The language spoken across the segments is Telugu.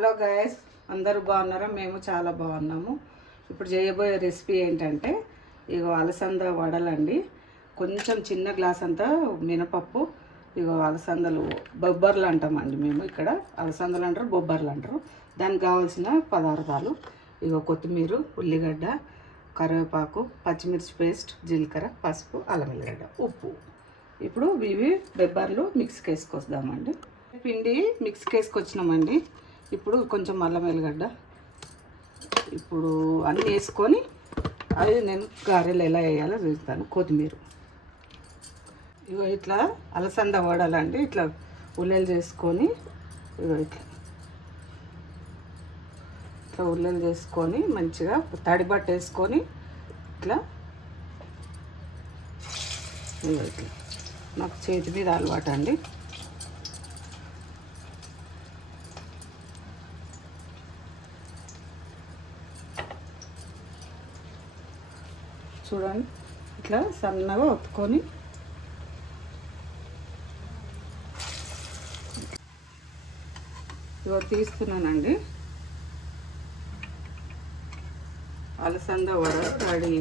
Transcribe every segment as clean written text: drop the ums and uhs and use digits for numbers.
హలో గైస్, అందరూ బాగున్నారా? మేము చాలా బాగున్నాము. ఇప్పుడు చేయబోయే రెసిపీ ఏంటంటే ఇగో అలసంద వడలండి. కొంచెం చిన్న గ్లాస్ అంతా మినపప్పు, ఇగో అలసందలు బొబ్బర్లు అంటామండి మేము. ఇక్కడ అలసందలు అంటారు, బొబ్బర్లు అంటారు. దానికి కావాల్సిన పదార్థాలు ఇగో కొత్తిమీర, ఉల్లిగడ్డ, కరివేపాకు, పచ్చిమిర్చి పేస్ట్, జీలకర్ర, పసుపు, అల్లం వెల్లిగడ్డ, ఉప్పు. ఇప్పుడు ఇవి బొబ్బర్లు మిక్స్కి వేసుకొస్తామండి. పిండి మిక్స్కి వేసుకొచ్చినామండి. ఇప్పుడు కొంచెం అల్లం వెల్లిగడ్డ, ఇప్పుడు అన్నీ వేసుకొని అవి నేను గారెలు ఎలా వేయాలో చూస్తాను. కొత్తిమీర ఇగో ఇట్లా అలసంద వడాలండి. ఇట్లా ఉల్లెలు చేసుకొని ఇగో ఇట్లా ఉల్లెలు చేసుకొని మంచిగా తడి బట్ట వేసుకొని ఇట్లా ఇగో ఇట్లా నాకు చేతి మీద అలవాటు అండి. చూడండి, ఇట్లా సన్నగా ఒత్తుకొని ఇగో తీస్తున్నానండి. అలసంద వడలు రెడీ.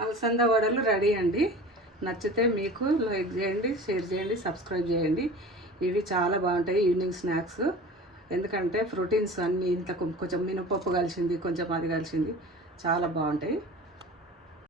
అలసంద వడలు రెడీ అండి. నచ్చితే మీకు లైక్ చేయండి, షేర్ చేయండి, సబ్స్క్రైబ్ చేయండి. ఇవి చాలా బాగుంటాయి ఈవినింగ్ స్నాక్స్. ఎందుకంటే ప్రోటీన్స్ అన్నీ ఇంత కొంచెం మినపప్పు కలిసింది, కొంచెం అది కలిసింది, చాలా బాగుంటాయి.